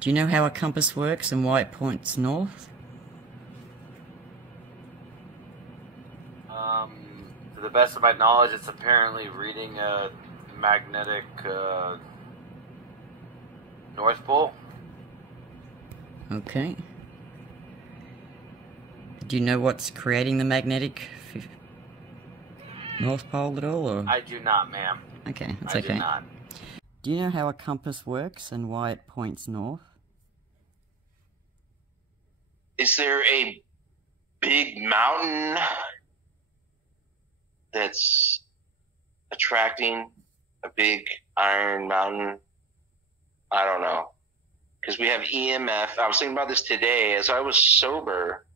Do you know how a compass works and why it points north? To the best of my knowledge, it's apparently reading a magnetic North Pole. Okay. Do you know what's creating the magnetic North Pole at all? Or? I do not, ma'am. Okay, that's I okay. do not. Do you know how a compass works and why it points north? Is there a big mountain that's attracting a big iron mountain? I don't know. Because we have EMF. I was thinking about this today as I was sober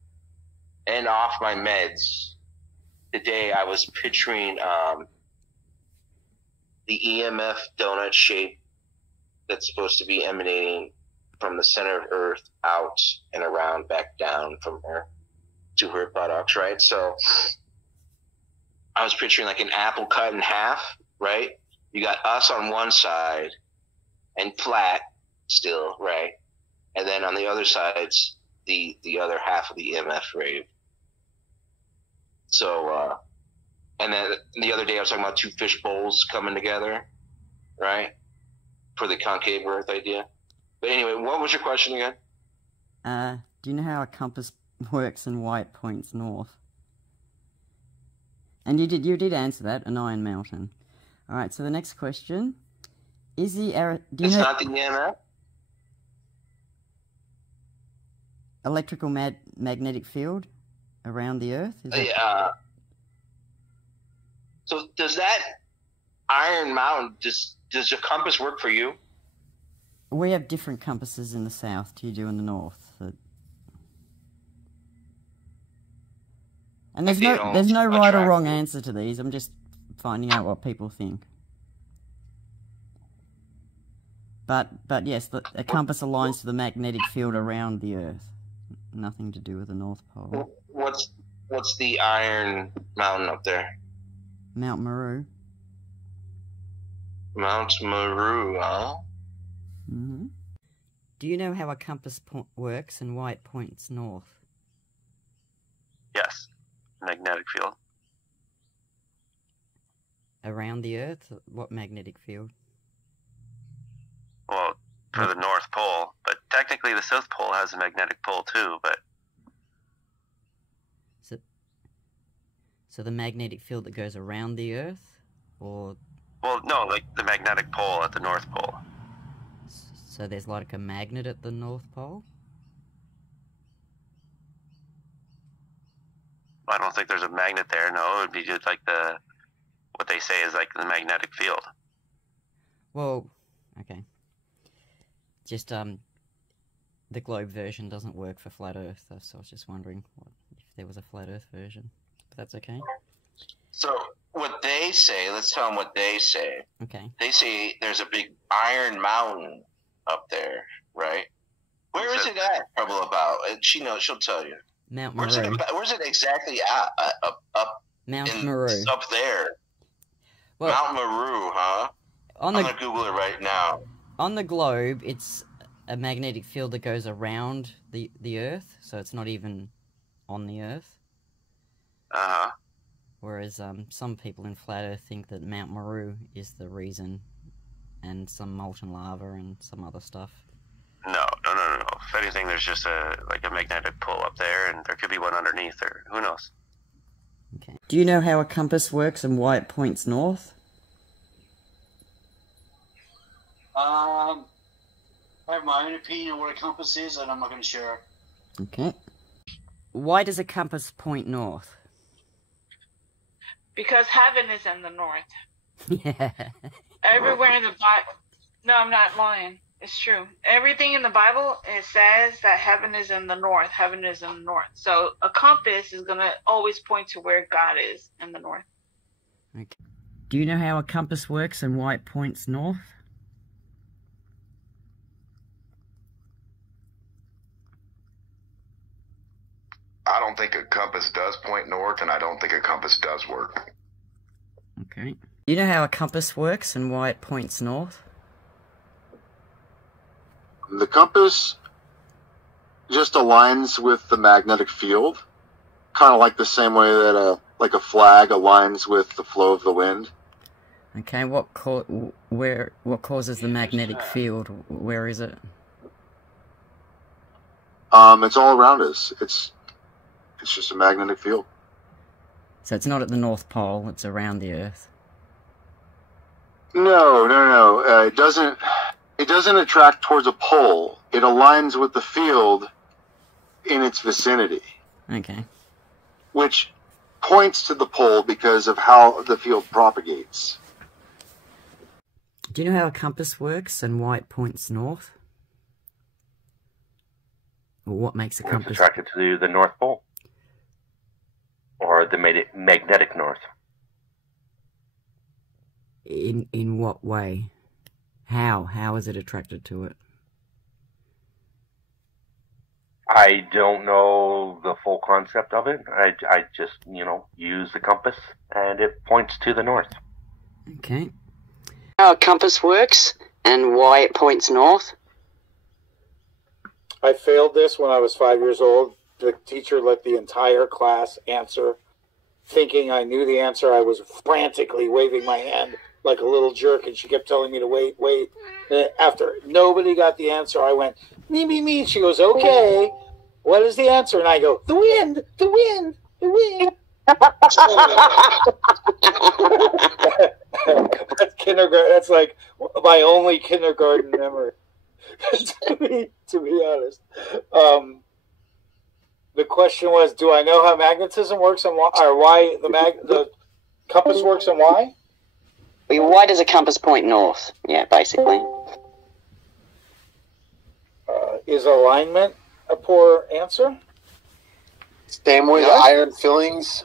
and off my meds. Today I was picturing the EMF donut shape that's supposed to be emanating from the center of Earth out and around back down from her to her buttocks, right? So I was picturing like an apple cut in half, right? You got us on one side and flat still, right? And then on the other side's the other half of the EMF wave. So, and then the other day I was talking about two fish bowls coming together, right? For the concave Earth idea. But anyway, what was your question again? Do you know how a compass works and why it points north? And you did answer that, an iron mountain. Alright, so the next question. Is the It's not the EMF? Electrical magnetic field around the Earth? So does that iron mountain, does your compass work for you? We have different compasses in the south to you do in the north. And there's no right or wrong answer to these. I'm just finding out what people think. But yes, a compass aligns to the magnetic field around the Earth. Nothing to do with the North Pole. What's the iron mountain up there? Mount Meru. Mount Meru, huh? Mm-hmm. Do you know how a compass works and why it points north? Yes. Magnetic field. Around the Earth? What magnetic field? Well, for the North Pole, but technically the South Pole has a magnetic pole too, but... So the magnetic field that goes around the Earth? Or... Well, no, like the magnetic pole at the North Pole. So there's like a magnet at the North Pole? I don't think there's a magnet there, no. It would be just like what they say is like the magnetic field. Well, okay. Just, the globe version doesn't work for flat Earth, so I was just wondering if there was a flat Earth version. But that's okay. So, what they say, let's tell them what they say. Okay. They say there's a big iron mountain up there, right? Where is it at? Trouble about? She knows, she'll tell you. Mount Meru. Where's it exactly at? Up Mount Meru. Up there. Well, Mount Meru, huh? I'm going to Google it right now. On the globe, it's a magnetic field that goes around the Earth, so it's not even on the Earth. Uh-huh. Whereas some people in flat Earth think that Mount Meru is the reason, and some molten lava and some other stuff. No. If anything, there's just a magnetic pull up there, and there could be one underneath, or who knows. Okay. Do you know how a compass works and why it points north? I have my own opinion on what a compass is, and I'm not going to share it. Okay. Why does a compass point north? Because heaven is in the north. Yeah. Everywhere in the Bible. No, I'm not lying. It's true. Everything in the Bible, it says that heaven is in the north. Heaven is in the north. So a compass is going to always point to where God is in the north. Okay. Do you know how a compass works and why it points north? I don't think a compass does point north, and I don't think a compass does work. Okay. Do you know how a compass works and why it points north? The compass just aligns with the magnetic field, kind of like the same way that a flag aligns with the flow of the wind. Okay, what causes the magnetic field? Where is it? It's all around us. It's just a magnetic field. So it's not at the North Pole, it's around the Earth. No. It doesn't attract towards a pole. It aligns with the field in its vicinity. Okay. Which points to the pole because of how the field propagates. Do you know how a compass works and why it points north? Or what makes a compass... It's attracted to the North Pole. Or the magnetic north. In what way? How is it attracted to it? I don't know the full concept of it. I just, use the compass and it points to the north. Okay. How a compass works and why it points north? I failed this when I was 5 years old. The teacher let the entire class answer. Thinking I knew the answer, I was frantically waving my hand like a little jerk, and she kept telling me to wait. And after nobody got the answer, I went, me. She goes, okay, what is the answer? And I go, the wind. That's kindergarten. That's like my only kindergarten memory. to be honest. The question was, do I know how magnetism works and why the compass works and why? Why does a compass point north? Yeah, basically. Is alignment a poor answer? Same with iron fillings.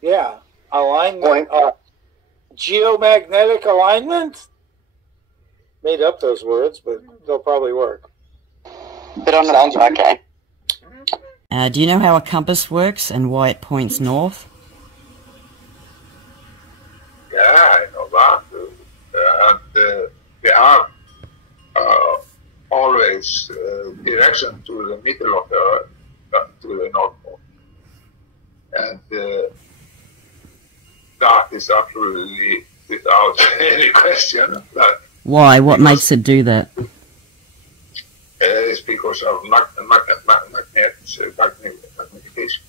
Yeah, alignment. Geomagnetic alignment? Made up those words, but they'll probably work. But on the okay. Do you know how a compass works and why it points north? Yeah, I know that. There are always direction to the middle of the Earth, to the North Pole. And that is absolutely without any question. Why? What makes it do that? It's because of magnification.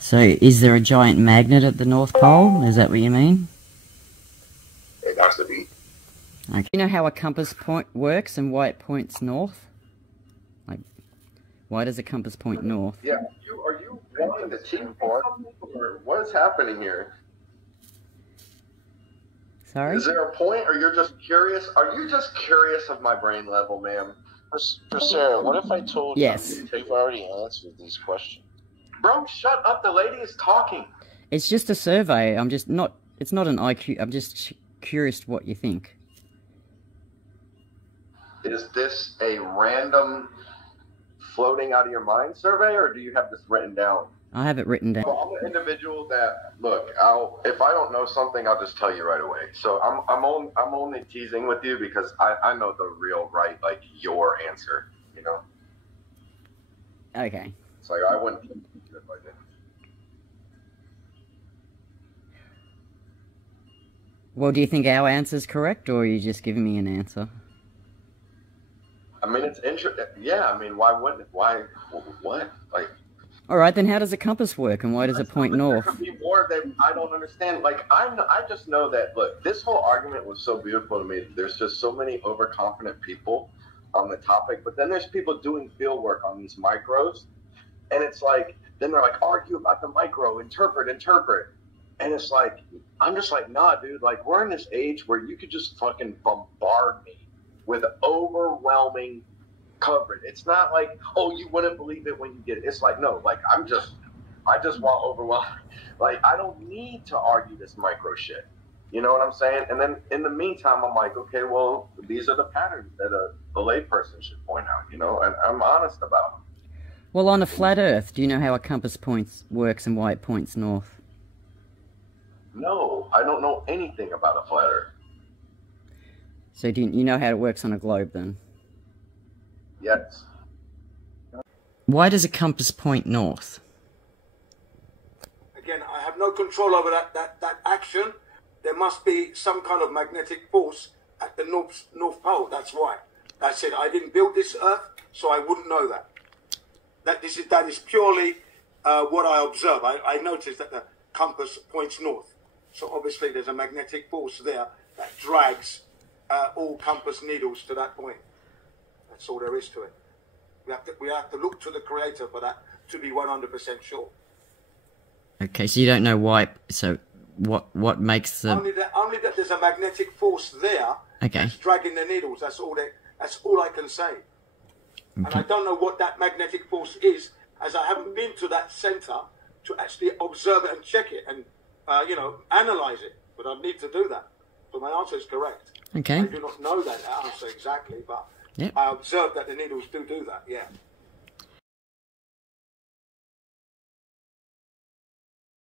So, is there a giant magnet at the North Pole? Is that what you mean? It has to be. Okay. You know how a compass works and why it points north? Like, why does a compass point north? Yeah, are you wanting to cheat for or what is happening here? Sorry? Is there a point, or you're just curious? Are you just curious of my brain level, ma'am? For Sarah, what if I told yes. you you've already answered these questions? Bro, shut up. The lady is talking. It's just a survey. I'm just not... It's not an IQ. I'm just curious what you think. Is this a random floating out of your mind survey, or do you have this written down? I have it written down. Well, I'm an individual that, look, if I don't know something, I'll just tell you right away. So I'm only teasing with you because I know the real right, like, your answer, you know? Okay. It's like, I wouldn't think if I didn't. Well, do you think our answer's correct, or are you just giving me an answer? I mean, it's interesting. Yeah, I mean, why wouldn't it? Why? What? Like... Alright, then how does a compass work, and why does it point north? There could be more that I don't understand. Like, I just know that, look, this whole argument was so beautiful to me. There's just so many overconfident people on the topic, but then there's people doing field work on these micros, and it's like, then they're like, argue about the micro, interpret. And it's like, I'm just like, nah, dude, like, we're in this age where you could just fucking bombard me with overwhelming coverage. It's not like, oh, you wouldn't believe it when you get it. It's like, no, like, I just want overwhelming. Like, I don't need to argue this micro shit. You know what I'm saying? And then in the meantime, I'm like, okay, well, these are the patterns that a layperson should point out, you know, and I'm honest about them. Well, on a flat Earth, do you know how a compass works and why it points north? No, I don't know anything about a flat Earth. So do you know how it works on a globe, then? Yes. Why does a compass point north? Again, I have no control over that action. There must be some kind of magnetic force at the North Pole. That's why. That's it. I didn't build this Earth, so I wouldn't know that. That is purely what I observe. I noticed that the compass points north. So obviously there's a magnetic force there that drags all compass needles to that point. That's all there is to it. We have to look to the Creator for that to be 100% sure. Okay, so you don't know why. So what makes the only that there's a magnetic force there that's dragging the needles. That's all I can say. Okay. And I don't know what that magnetic force is, as I haven't been to that center to actually observe it and check it and analyze it. But I need to do that. So my answer is correct. Okay. I do not know that answer exactly, but I observe that the needles do that. Yeah.